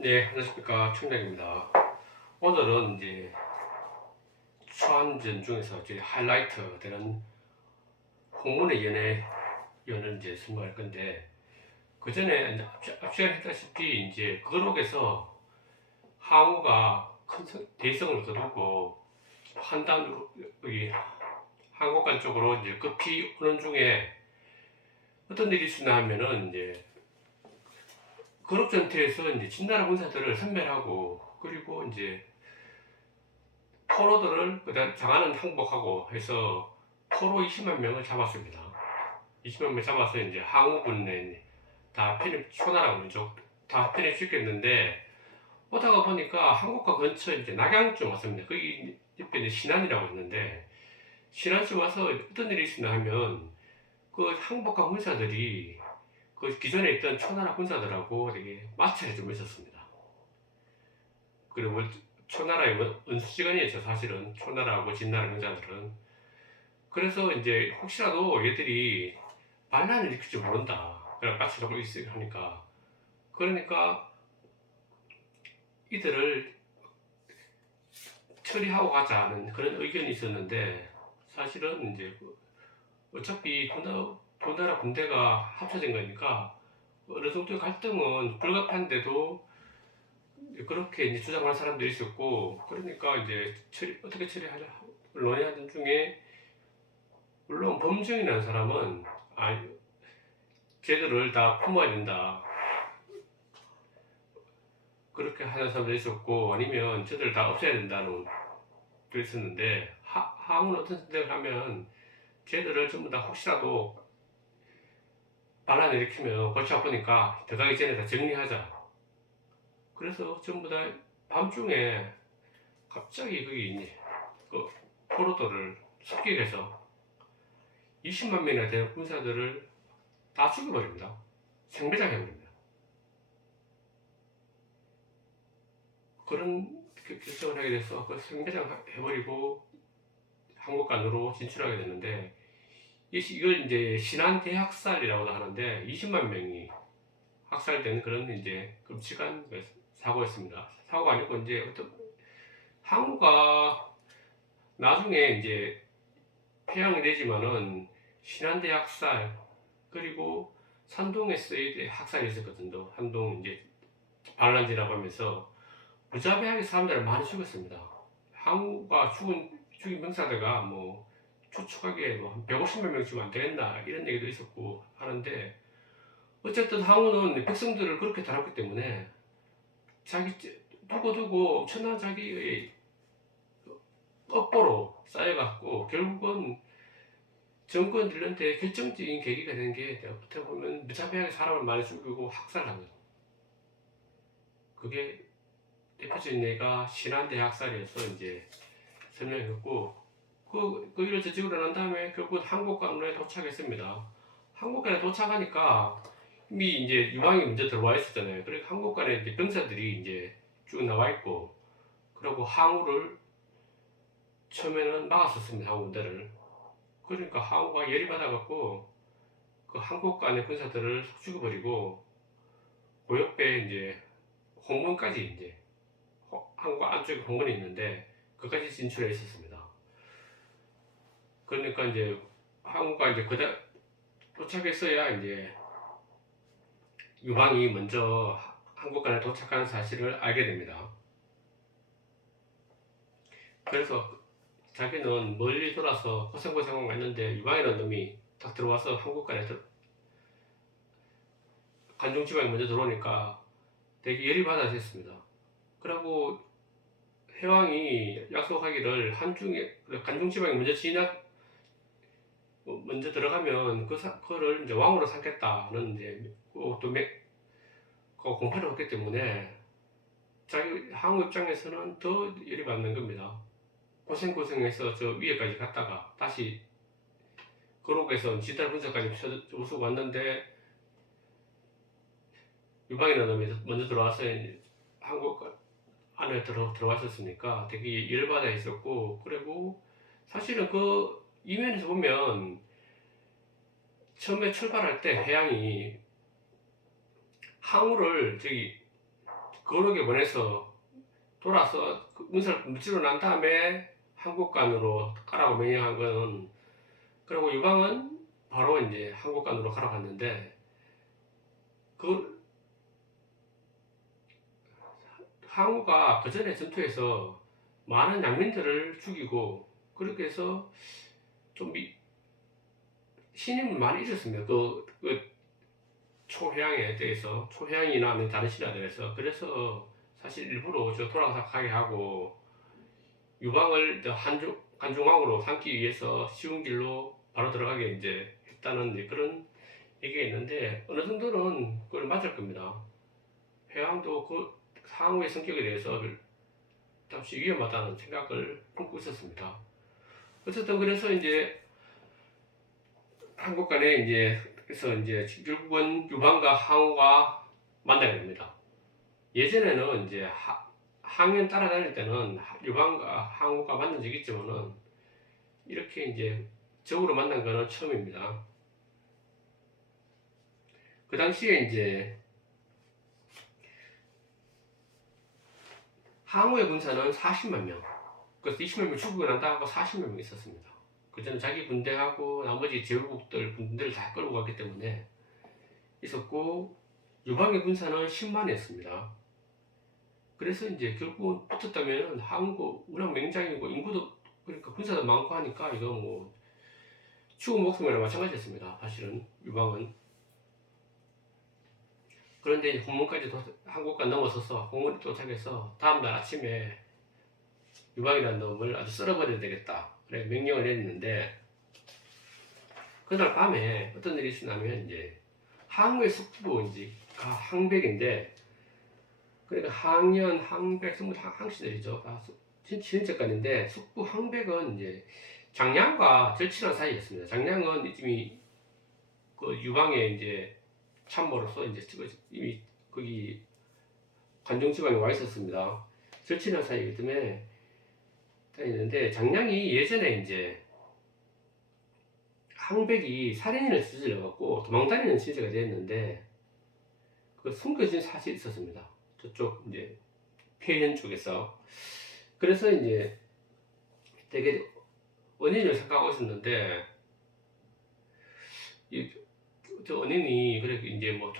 네, 안녕하십니까. 청량입니다. 오늘은 이제 초안전 중에서 이제 하이라이트 되는 홍문의 연을 이제 설명할 건데, 그 전에 앞시간에 했다시피 이제 그록에서 항우가 큰 대성을 거두고 한단, 여기 한국간 쪽으로 이제 급히 오는 중에 어떤 일이 있었나 하면은 이제 그록 전투에서 이제 진나라 군사들을 섬멸하고, 그리고 이제 포로들을 그다음 장안은 항복하고 해서 포로 20만 명을 잡았습니다. 20만 명 잡아서 이제 항우군에 다 초나라 민족 다 편입시켰는데, 오다가 보니까 한국과 근처 이제 낙양쯤 왔습니다. 거기 옆에 이제 신안이라고 있는데, 신안쯤 와서 어떤 일이 있었나 하면 그 항복한 군사들이 그 기존에 있던 초나라 군사들하고 되게 마찰이 좀 있었습니다. 그리고 초나라의 원수지간이었죠. 사실은 초나라하고 진나라 군사들은. 그래서 이제 혹시라도 얘들이 반란을 일으킬지 모른다. 그래 마찰하고 있으니까. 그러니까 이들을 처리하고 가자는 그런 의견이 있었는데, 사실은 이제 어차피 두 나라 군대가 합쳐진 거니까 어느 정도 갈등은 불가피한데도 그렇게 이제 주장하는 사람들이 있었고, 그러니까 이제 어떻게 처리하자 논의하던 중에, 물론 범증이라는 사람은 쟤들을 다 품어야 된다 그렇게 하는 사람도 있었고, 아니면 쟤들 다 없애야 된다는 도 있었는데, 항우는 어떤 선택을 하면 쟤들을 전부 다 혹시라도 반란 일으키면 골치 아프니까 들어가기 전에 다 정리하자. 그래서 전부 다 밤중에 갑자기 거기 이제 그 포로들을 습격해서 20만 명이나 되는 군사들을 다 죽여버립니다. 생매장해버립니다. 그런 결정을 하게 돼서 그 생매장 해버리고 한국간으로 진출하게 되는데, 이걸 이제 신안대학살이라고도 하는데 20만 명이 학살되는 그런 이제 끔찍한 사고였습니다. 사고가 아니고 이제 어떤 항우가 나중에 이제 폐양이 되지만은 신안대 학살, 그리고 산동에서의 학살이 있었거든요. 한동 이제 반란지라고 하면서 무자비하게 사람들을 많이 죽였습니다. 항우가 죽인 병사들가 뭐 추측하기에 뭐한 150만 명쯤 안 되겠나 이런 얘기도 있었고 하는데, 어쨌든 항우는 백성들을 그렇게 다뤘기 때문에 자기 두고두고 엄청난 자기의 업보로 쌓여갖고 결국은 정권들한테 결정적인 계기가 된 게, 어떻게 보면 무자비하게 사람을 많이 죽이고 학살하는, 그게 대표적인 예가 신안대 학살이어서 이제 설명했고, 그 일을 저지르고 난 다음에 결국은 한국관으로 도착했습니다. 한국관에 도착하니까 이미 이제 유방이 먼저 들어와 있었잖아요. 그러니까 한국관에 이제 병사들이 이제 쭉 나와 있고, 그리고 항우를 처음에는 막았었습니다. 항우 군대를. 그러니까 항우가 열이 받아갖고 그 한국관의 군사들을 죽여버리고, 그 옆에 이제 홍문까지 이제 한국 안쪽에 홍문이 있는데 그까지 진출해 있었습니다. 그러니까 이제 항우가 이제 그다 도착했어야 이제 유방이 먼저 한국관에 도착한 사실을 알게 됩니다. 그래서 자기는 멀리 돌아서 고생고생하고 왔는데 유방이라는 놈이 딱 들어와서 한국관에 관중지방이 먼저 들어오니까 되게 열이 받아서 했습니다. 그리고 해왕이 약속하기를 한중에 관중지방이 먼저 들어가면 그거를 이제 왕으로 삼겠다는 이제 또 공판을 했기 때문에 자기 항우 입장에서는 더 열이 받는 겁니다. 고생해서 저 위에까지 갔다가 다시 그록에서 지달 분석까지 우수고 왔는데, 유방이라는 놈이 먼저 들어와서 한국 안에 들어왔었으니까 되게 열받아 있었고, 그리고 사실은 그 이면에서 보면 처음에 출발할 때 해양이 항우를 거룩에 보내서 돌아서 그 문서를 무찌르고 난 다음에 한국관으로 가라고 명령한 거는, 그리고 유방은 바로 이제 한국관으로 가러 갔는데, 그 항우가 그 전에 전투에서 많은 양민들을 죽이고 그렇게 해서 좀 신임을 많이 잃었습니다. 그 초해양에 대해서, 초해양이나 아니면 다른 신하들에서. 그래서 사실 일부러 저 돌아가서 가게 하고 유방을 한중왕으로 삼기 위해서 쉬운 길로 바로 들어가게 이제 했다는 이제 그런 얘기가 있는데, 어느 정도는 그걸 맞을 겁니다. 해왕도 그 상우의 성격에 대해서 잠시 위험하다는 생각을 품고 있었습니다. 어쨌든 그래서 이제 한국 간에 이제 그래서 이제 결국은 유방과 항우가 만나게 됩니다. 예전에는 이제 항해를 따라다닐 때는 유방과 항우가 만난 적이 있지만은 이렇게 이제 적으로 만난 거는 처음입니다. 그 당시에 이제 항우의 군사는 40만 명, 그래서 20만 명 죽고 난 다음에 40만 명 있었습니다. 그전에 자기 군대하고 나머지 제후국들 군대를 다 끌고 갔기 때문에 있었고, 유방의 군사는 10만이었습니다. 그래서 이제 결국은 붙었다면 항우가 워낙 맹장이고 인구도, 그러니까 군사도 많고 하니까 이거 뭐 죽은 목숨이랑 마찬가지였습니다. 사실은 유방은. 그런데 이제 홍문까지 한국까지 넘어서서 홍문에 도착해서 다음날 아침에 유방이라는 놈을 아주 썰어버려야 되겠다, 그래 명령을 내렸는데, 그날 밤에 어떤 일이 있었냐면 이제 항우의 숙부 이제 항백인데, 그러니까 항년, 항백, 전부 다 항씨들이죠. 다 친척간인데, 숙부 항백은 이제 장량과 절친한 사이였습니다. 장량은 이미 그 유방에 이제 참모로서 이제 이미 거기 관종 지방에 와 있었습니다. 절친한 사이이기 때문에 다니는데, 장량이 예전에 이제 항백이 살인을 저질러갖고 도망다니는 신세가 되었는데, 그 숨겨진 사실이 있었습니다. 저쪽 이제 폐현 쪽에서. 그래서 이제 되게 원인을 생각하고 있었는데, 저 원인이 그렇게 이제 뭐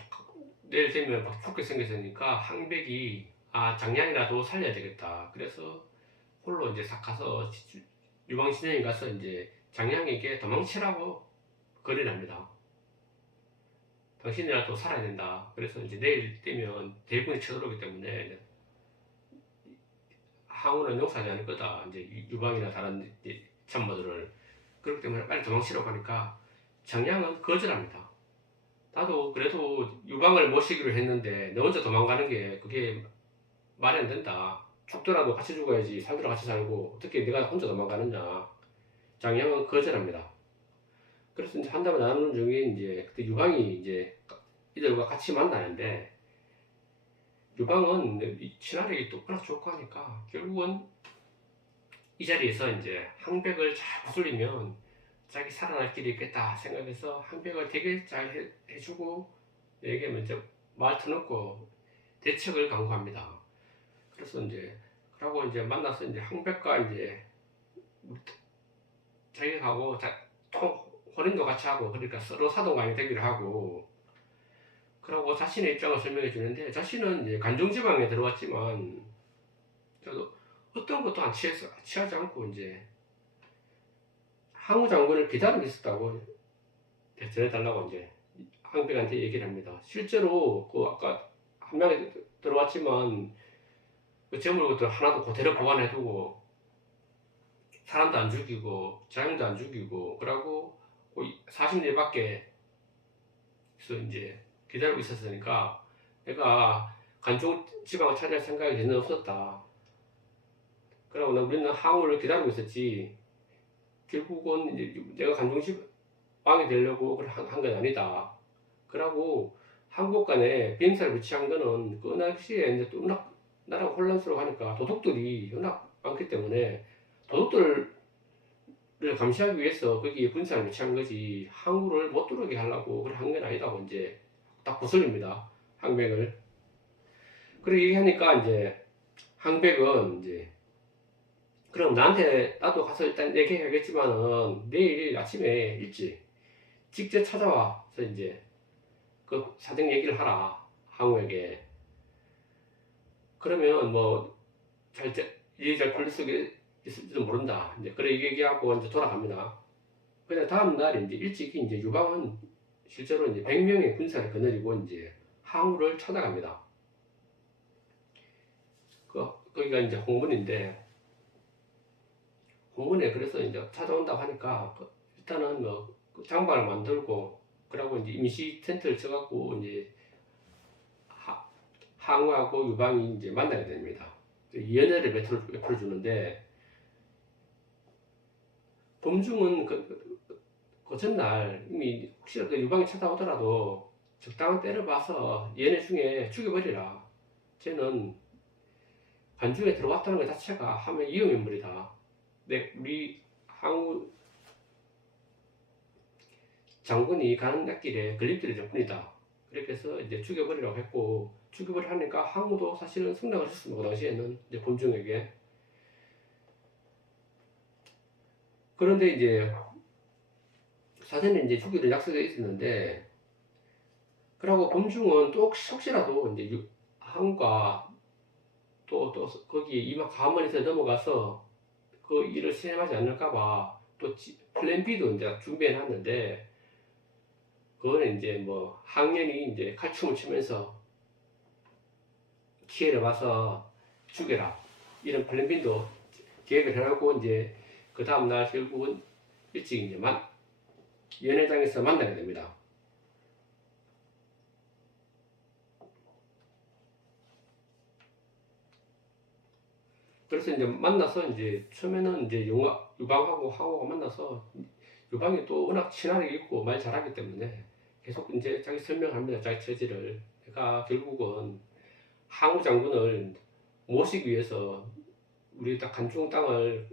내일 되면 막 죽게 생겼으니까 항백이 장량이라도 살려야 되겠다. 그래서 홀로 이제 싹 가서 유방신령이 가서 이제 장량에게 도망치라고 거래를 합니다. 당신이라도 살아야 된다. 그래서 이제 내일 되면 대군이 쳐들어오기 때문에 항우는 용서하지 않을 거다. 이제 유방이나 다른 참모들을. 그렇기 때문에 빨리 도망치라고 하니까 장량은 거절합니다. 나도 그래도 유방을 모시기로 했는데 너 혼자 도망가는 게 그게 말이 안 된다. 죽더라도 같이 죽어야지, 살더라도 같이 살고 어떻게 내가 혼자 도망가느냐. 장량은 거절합니다. 그래서 이제 한담을 나누는 중에 이제 그때 유방이 이제 이들과 같이 만나는데, 유방은 친화력이 또 워낙 좋고 하니까 결국은 이 자리에서 이제 항백을 잘 구슬리면 자기 살아날 길이 있겠다 생각해서 항백을 되게 잘 해주고 얘기하면 이제 말 터놓고 대책을 강구합니다. 그래서 이제 그러고 이제 만나서 이제 항백과 이제 자기하고 혼인도 같이 하고, 그러니까 서로 사돈간이 되기로 하고, 그러고 자신의 입장을 설명해 주는데, 자신은 이제 관종지방에 들어왔지만 저도 어떤 것도 안 취하지 않고 이제 항우 장군을 기다리고 있었다고 전해달라고 이제 항백한테 얘기를 합니다. 실제로 그 아까 한 명이 들어왔지만 그 재물 것들 하나도 그대로 보관해두고 사람도 안 죽이고 자연도 안 죽이고 그러고 40년 밖에 이제 기다리고 있었으니까 내가 관종 지방을 찾을 생각이 전혀 없었다. 그러고 우리는 항우를 기다리고 있었지, 결국은 이제 내가 관종 지방이 되려고 한 건 아니다. 그러고 한국 간에 비행사를 배치한 거는 그 당시에 이제 또 나라가 혼란스러워하니까 도둑들이 워낙 많기 때문에 도둑들을 감시하기 위해서 거기에 군사를 배치한 거지 항우를 못 들어오게 하려고 그래 한 건 아니다고 이제 딱 거슬립니다, 항백을. 그렇게 얘기하니까 이제 항백은 이제 그럼 나도 가서 일단 얘기해야겠지만은 내일 아침에 일찍 직접 찾아와서 이제 그 사정 얘기를 하라 항우에게. 그러면 뭐 일이 잘 풀릴 수 있을지도 모른다. 이제 그래 얘기하고 이제 돌아갑니다. 근데 다음 날 이제 일찍 이제 유방은 실제로 이제 100명의 군사를 거느리고 이제 항우를 찾아갑니다. 거기가 이제 홍문인데, 홍문에 그래서 이제 찾아온다고 하니까 일단은 뭐 장방을 만들고 그러고 이제 임시 텐트를 쳐갖고 이제 항우하고 유방이 이제 만나게 됩니다. 연애를 베풀어 주는데, 범중은 그 전날 이미 혹시라도 유방이 찾아오더라도 적당한 때를 봐서 얘네 중에 죽여버리라. 쟤는 관중에 들어왔다는 것 자체가 하면 위험인물이다. 우리 항우 장군이 가는 길에 걸림돌이 될 뿐이다. 그렇게 해서 이제 죽여버리라고 했고, 죽여버리려 하니까 항우도 사실은 승낙을 했습니다. 그 당시에는 이제 범중에게. 그런데 이제 사전에 이제 죽이를 약속해 있었는데, 그러고 범중은 또 혹시라도 이제 항우가 또 거기 이마 가문에서 넘어가서 그 일을 실행하지 않을까봐 또 플랜 B도 이제 준비해 놨는데, 그거는 이제 뭐 항년이 이제 칼춤을 추면서 기회를 봐서 죽여라, 이런 플랜 B도 계획을 해놓고 이제 그 다음날 결국은 일찍 이제 연회장에서 만나게 됩니다. 그래서 이제 만나서 이제 처음에는 이제 유방하고 항우가 만나서, 유방이 또 워낙 친하게 있고 말 잘하기 때문에 계속 이제 자기 설명합니다. 자기 처지를. 내가 결국은 항우 장군을 모시기 위해서 우리 딱 간중 땅을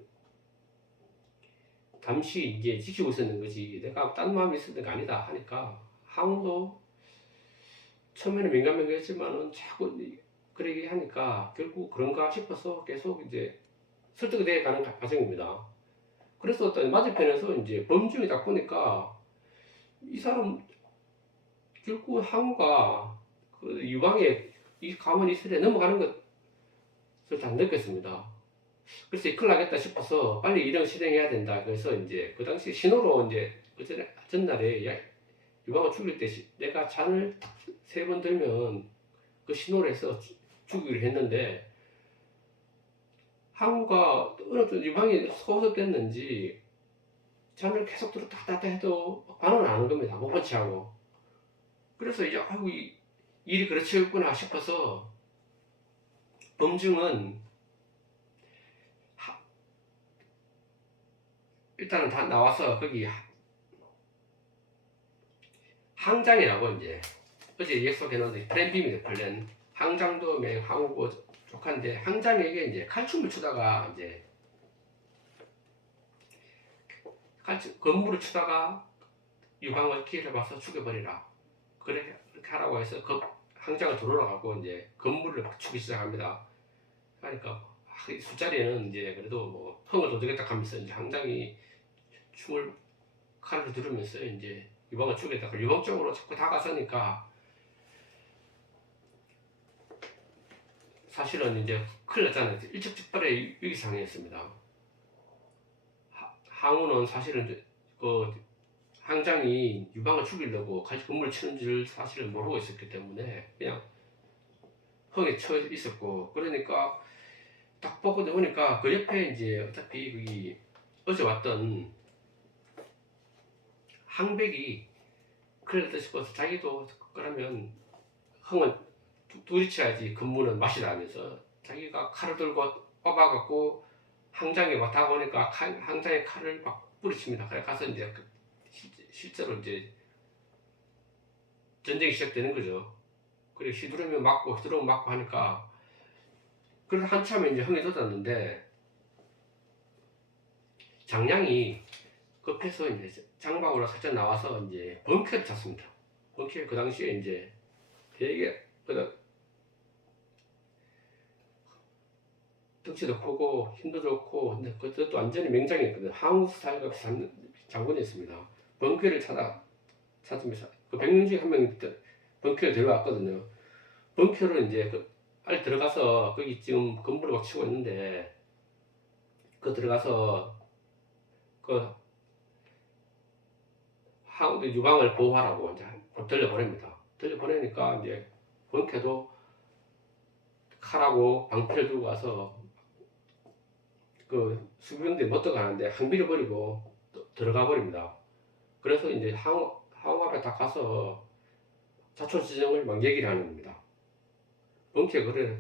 잠시 이제 지키고 있었는 거지, 내가 딴 마음이 있었던 게 아니다 하니까, 항우도 처음에는 민감했지만은 자꾸 그러게 하니까 결국 그런가 싶어서 계속 이제 설득이 돼 가는 과정입니다. 그래서 어떤 맞은편에서 이제 범중이 딱 보니까 이 사람 결국 항우가 그 유방에 이 가만히 있으래 넘어가는 것을 다 느꼈습니다. 그래서 큰일 나겠다 싶어서 빨리 일을 실행해야 된다. 그래서 이제 그 당시 신호로 이제 전날에 유방을 죽일 때 내가 잔을 3번 들면 그 신호를 해서 죽이기로 했는데, 항우가 어느 쪽 유방이 소섭됐는지 잔을 계속 들었다 해도 반응을 안 하는 겁니다. 못 번치하고. 그래서 이제 아이고 일이 그렇지였구나 싶어서 범중은 일단은 다 나와서 거기 항장이라고 이제 어제 약속해 놓은 플랜 B입니다. 플랜. 항장도 항우고 족한데, 항장에게 이제 칼춤을 추다가 이제 건물을 추다가 유방을 기회를 봐서 죽여버리라. 그렇게 하라고 해서 그 항장을 들어가고 이제 건물을 막 추기 시작합니다. 그러니까 술자리에는 이제 그래도 뭐 흥을 돋우겠다 하면서 이제 항장이 칼을 들으면서 이제 유방을 죽였다가 유방 쪽으로 자꾸 다가서니까 사실은 이제 큰일 났잖아요. 일촉즉발의 위기상황이었습니다. 항우는 사실은 그 항장이 유방을 죽이려고 같이 건물을 치는 줄 사실은 모르고 있었기 때문에 그냥 흥에 처해 있었고, 그러니까 딱 보고 보니까 그 옆에 이제 어차피 거기 어제 왔던 항백이 큰일 났다 싶어서 자기도 그러면 흥은 둘이 쳐야지 근무는 맛이 나면서 자기가 칼을 들고 뽑아갖고 항장에 막 다가오니까 항장에 칼을 막 뿌리칩니다. 그래 가서 이제 실제로 이제 전쟁이 시작되는 거죠. 그래 휘두르면 맞고 휘두르면 맞고 하니까, 그래서 한참에 이제 흥이 돋았는데 장량이 급해서 이제 장박으로 살짝 나와서 이제 벙커를 찼습니다. 벙커에 그 당시에 이제 되게 덩치도 크고 힘도 좋고, 근데 그것도 완전히 맹장이었거든. 한국 스타일과 비슷한 장군이었습니다. 벙커를 찾으면서 그 100명 중에 한 명이 벙커를 데려왔거든요. 벙커를 이제 빨리 들어가서 거기 지금 건물을 막 치고 있는데 그 들어가서 그 한국 유방을 보호하라고 이제 들려보냅니다. 들려보내니까 이제 벙커도 칼하고 방패를 들고 와서 그 수비병들이 못 들어가는데 항비를 버리고 들어가 버립니다. 그래서 이제 항우 앞에 딱 가서 자초지정을 막 얘기를 하는 겁니다. 벙커에 그래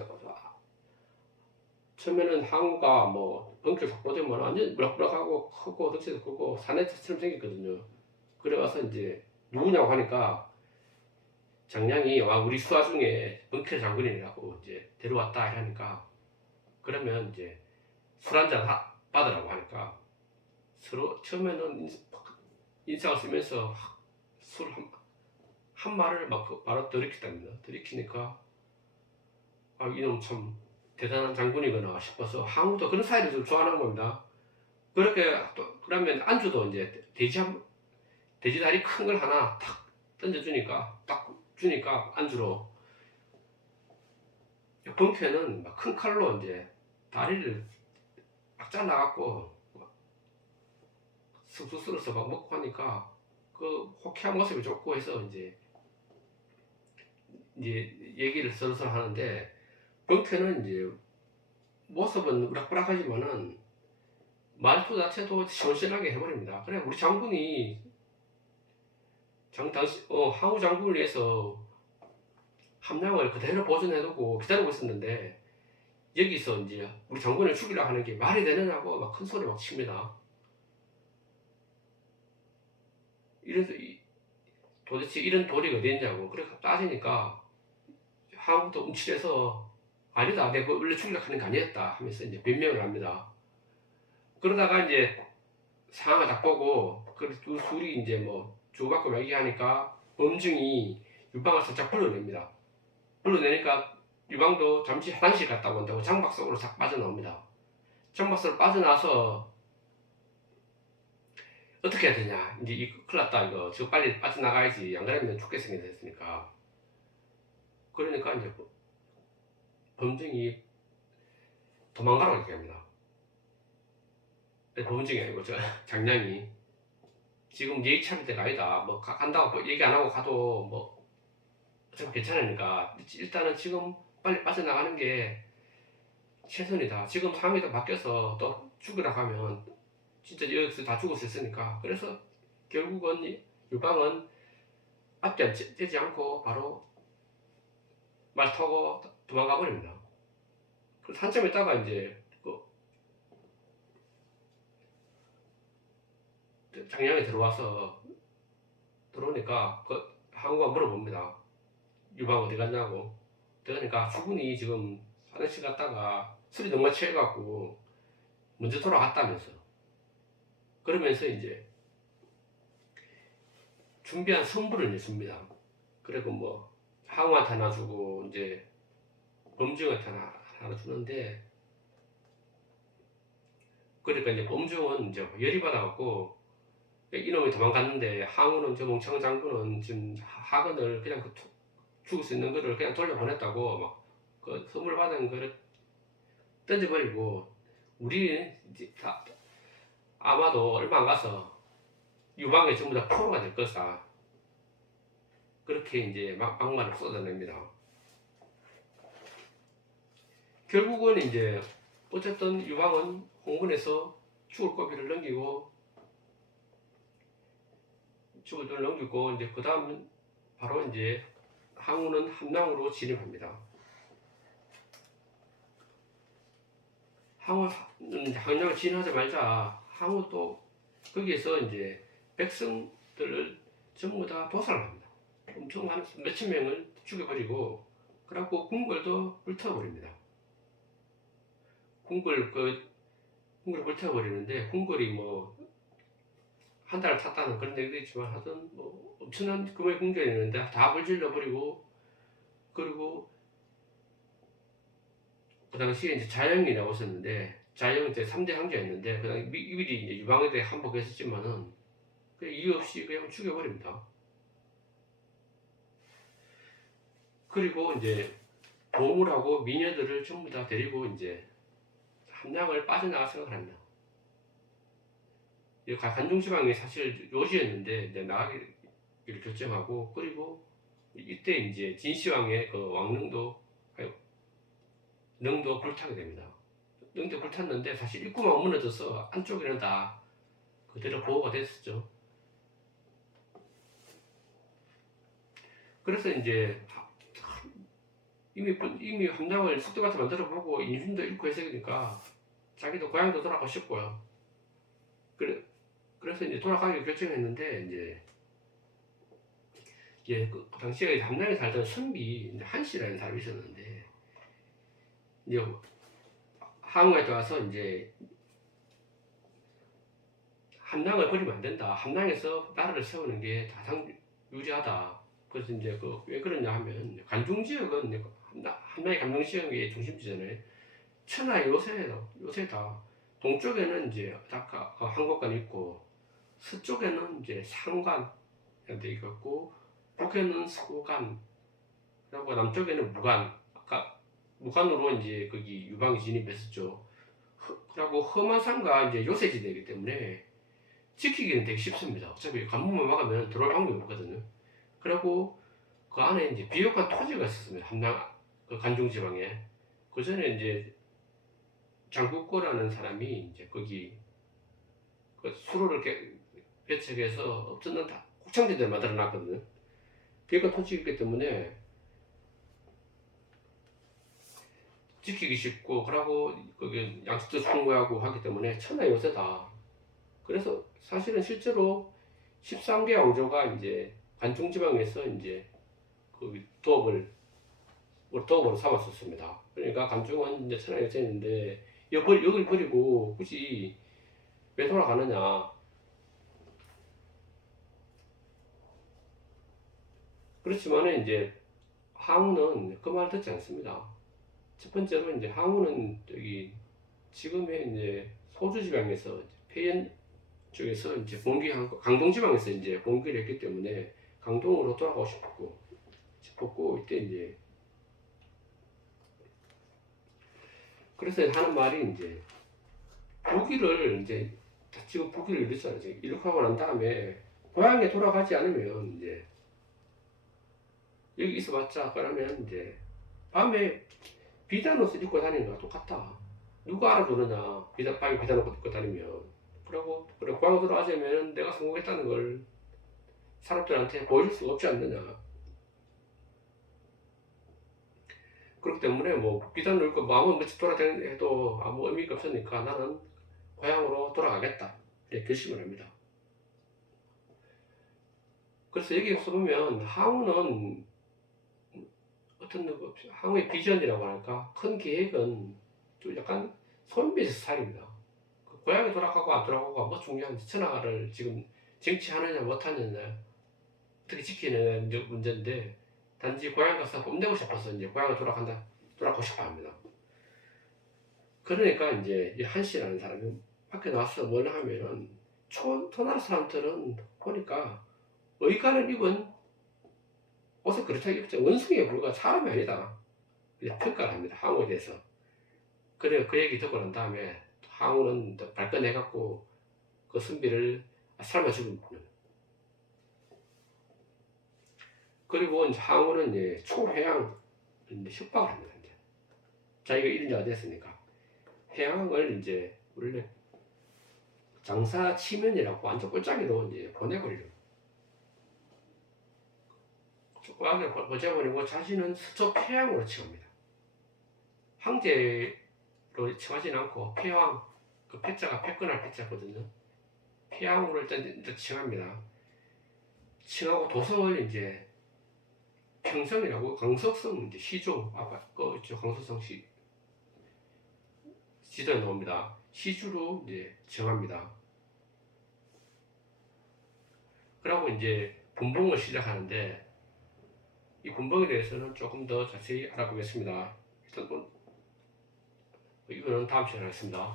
처음에는 항우가 뭐 벙커를 딱 보자면 완전 무럭무럭하고 크고 덩치도 크고 사내처럼 생겼거든요. 그래가서 이제 누구냐고 하니까 장량이 와 우리 수하 중에 벙커 장군이라고 이제 데려왔다 이러니까 그러면 이제 술 한잔 받으라고 하니까 서로 처음에는 인사가 쓰면서 술 한 말을 막 바로 들이켰답니다. 들이키니까 아 이놈 참 대단한 장군이구나 싶어서 항우도 그런 사이를 좀 좋아하는 겁니다. 그렇게 또 그러면 안주도 이제 돼지다리 큰 걸 하나 탁 던져주니까 딱 주니까 안주로 벙커는 막 큰 칼로 이제 다리를 막 잘라갖고 쑥쑥 썰어서 막 먹고 하니까 그 호쾌한 모습이 좋고 해서 이제 얘기를 서로서로 하는데 벙커는 이제 모습은 우락부락하지만은 말투 자체도 시원시원하게 해버립니다. 그래 우리 장군이 항우 장군을 위해서 함량을 그대로 보존해두고 기다리고 있었는데 여기서 이제 우리 장군을 죽이려 하는 게 말이 되느냐고 막 큰 소리 막 칩니다. 이래서 도대체 이런 도리가 어디 있냐고 그래 따지니까 항우도 움찔해서 아니다 내가 원래 죽이려고 하는 게 아니었다 하면서 이제 변명을 합니다. 그러다가 이제 상황을 딱 보고 그 둘이 이제 뭐 주고받고 얘기하니까 범중이 유방을 살짝 불러냅니다. 불러내니까 유방도 잠시 화장실 갔다 온다고 장막 속으로 싹 빠져나옵니다. 장막 속으로 빠져나와서 어떻게 해야 되냐 이제 큰일 났다 이거 저 빨리 빠져나가야지 안 그러면 죽게 생겼으니까 그러니까 이제 범중이 도망가라고 얘기합니다. 범중이 아니고 저 장량이 지금 예의 차릴 때가 아니다 뭐 간다고 뭐 얘기 안 하고 가도 뭐 어차피 괜찮으니까 일단은 지금 빨리 빠져나가는 게 최선이다. 지금 상황이 더 바뀌어서 또 죽으라 하면 진짜 여기서 다 죽을 수 있으니까 그래서 결국은 유방은 앞뒤 떼지 않고 바로 말 타고 도망가 버립니다. 그래서 한참 있다가 이제 장량이 들어오니까 그 항우가 물어봅니다. 유방 어디 갔냐고. 그러니까 주군이 지금 화장실 갔다가 술이 너무 취해갖고 먼저 돌아갔다면서. 그러면서 이제 준비한 선물을 내줍니다. 그리고 뭐 항우한테 하나 주고 이제 범중한테 하나 주는데 그러니까 이제 범중은 이제 열이 받아갖고 이놈이 도망갔는데 항우는 저 멍청한 장군은 지금 하근을 그냥 죽을 수 있는 거를 그냥 돌려보냈다고 막 그 선물 받은 거를 던져버리고 우리 이제 다 아마도 얼마 안 가서 유방에 전부 다 포로가 될 것이다. 그렇게 이제 막말을 쏟아냅니다. 결국은 이제 어쨌든 유방은 홍군에서 죽을 고비를 넘기고 이제 그 다음 바로 이제 항우는 함량으로 진입합니다. 항우는 함량을 진입하자마자 항우도 거기에서 이제 백성들을 전부 다 도살합니다. 엄청 한 몇천 명을 죽여버리고 그래갖고 궁궐도 불태워버립니다. 궁궐 불태워버리는데 궁궐이 뭐 한 달을 탔다는 그런 얘기도 있지만 하여튼 뭐 엄청난 규모의 궁전이 있는데 다 불질러버리고 그리고 그 당시에 이제 자영이 나왔었는데, 자영 때 3대 항제였는데, 그 당시 미리 이제 유방에 대해 항복했었지만은, 이유 없이 그냥 죽여버립니다. 그리고 이제 보험을 하고 미녀들을 전부 다 데리고 이제 함량을 빠져나갈 생각을 합니다. 간중지방이 사실 요지였는데 이제 나가기를 결정하고, 그리고 이때 이제 진시황의 그 왕릉도 능도 불타게 됩니다. 능도 불탔는데 사실 입구만 무너져서 안쪽에는 다 그대로 보호가 됐었죠. 그래서 이제 이미 함량을 숙도같이 만들어 보고 인심도 잃고 했으니까 자기도 고향도 돌아가고 싶고요. 그래서 이제 돌아가기 결정했는데, 이제 그 당시에 함량에 살던 선비 한씨라는 사람이 있었는데, 이제 항우에 들어와서 이제 함량을 버리면 안 된다. 함량에서 나라를 세우는 게 가장 유리하다. 그래서 이제 왜 그러냐 하면, 관중 지역은 함량이 관중 지역의 중심지잖아요. 천하 요새다. 동쪽에는 이제 한국관이 있고, 서쪽에는 이제 상관 돼 있고, 북에는 서관, 그리고 남쪽에는 무관. 아까 무관으로 이제 거기 유방이 진입했었죠. 그리고 험한 산과 이제 요새지대이기 때문에 지키기는 되게 쉽습니다. 어차피 관문만 막으면 들어올 방법이 없거든요. 그리고 그 안에 이제 비옥한 토지가 있었습니다. 함양 그 간중 지방에. 그 전에 이제 장국고라는 사람이 이제 거기 그 수로를 개척해서 없었는 다 곡창지대를 만들어 놨거든요. 비옥한 토지이기 때문에 지키기 쉽고, 그러고 거기 양식도 충분하고 하기 때문에 천하요새다. 그래서 사실은 실제로 13개 왕조가 이제 관중지방에서 이제 그 도읍으로 삼았었습니다. 그러니까 관중은 이제 천하요새인데, 여길 버리고 굳이 왜 돌아가느냐. 그렇지만은 이제 항우는 그 말 듣지 않습니다. 첫 번째로 이제 항우는 지금의 이제 소주 지방에서 폐연 쪽에서 이제 강동 지방에서 이제 봉기를 했기 때문에 강동으로 돌아가고 싶었고 이때 이제 그래서 하는 말이 이제 지금 부기를 이뤘잖아요. 이렇게 하고 난 다음에 고향에 돌아가지 않으면 이제 여기 있어봤자 그러면 이제 밤에 비단 옷을 입고 다니는 거랑 똑같다. 누가 알아주느냐. 밤에 비단 옷 입고 다니면. 그래 고향 돌아가자면 내가 성공했다는 걸 사람들한테 보여줄 수가 없지 않느냐. 그렇기 때문에 뭐 비단을 입고 마음은 며칠 돌아다니도 아무 의미가 없으니까 나는 고향으로 돌아가겠다. 이렇게 결심을 합니다. 그래서 여기서 보면 항우는 항우의 비전이라고 할까? 큰 계획은 좀 약간 손비의 스타일입니다. 고향에 돌아가고 안 돌아가고가 뭐 중요한지, 천하를 지금 쟁취하느냐 못하느냐 어떻게 지키느냐 문제인데, 단지 고향 가서 뽐내고 싶어서 이제 고향을 돌아가고 싶어 합니다. 그러니까 이제 한씨라는 사람이 밖에 나와서 뭘 하면은 토나라 사람들은 보니까 의관을 입은 옷을 그렇다고 입죠. 원숭이에 불과 사람이 아니다. 평가를 합니다. 항우에 대해서. 그래 그 얘기 듣고 난 다음에 항우는 발끈해갖고 그 선비를 삶아 죽입니다. 그리고 이제 항우는 이제 초회양 협박을 합니다. 이제 자기가 이른자가 됐으니까 회양을 이제 원래 장사 치면이라고 완전 꼴짜기로 이제 보내버리려. 족박을 보내버리고 자신은 서쪽 회양으로 칭합니다. 황제로 칭하지는 않고 폐왕, 그 패자가 패권할 패자거든요. 폐왕으로 일단 칭합니다. 칭하고 도성을 이제 평성이라고, 강석성 이제 시조 강석성 지도에 나옵니다. 시주로 이제 정합니다. 그리고 이제 분봉을 시작하는데, 이 분봉에 대해서는 조금 더 자세히 알아보겠습니다. 일단 리뷰는 다음 시간에 하겠습니다.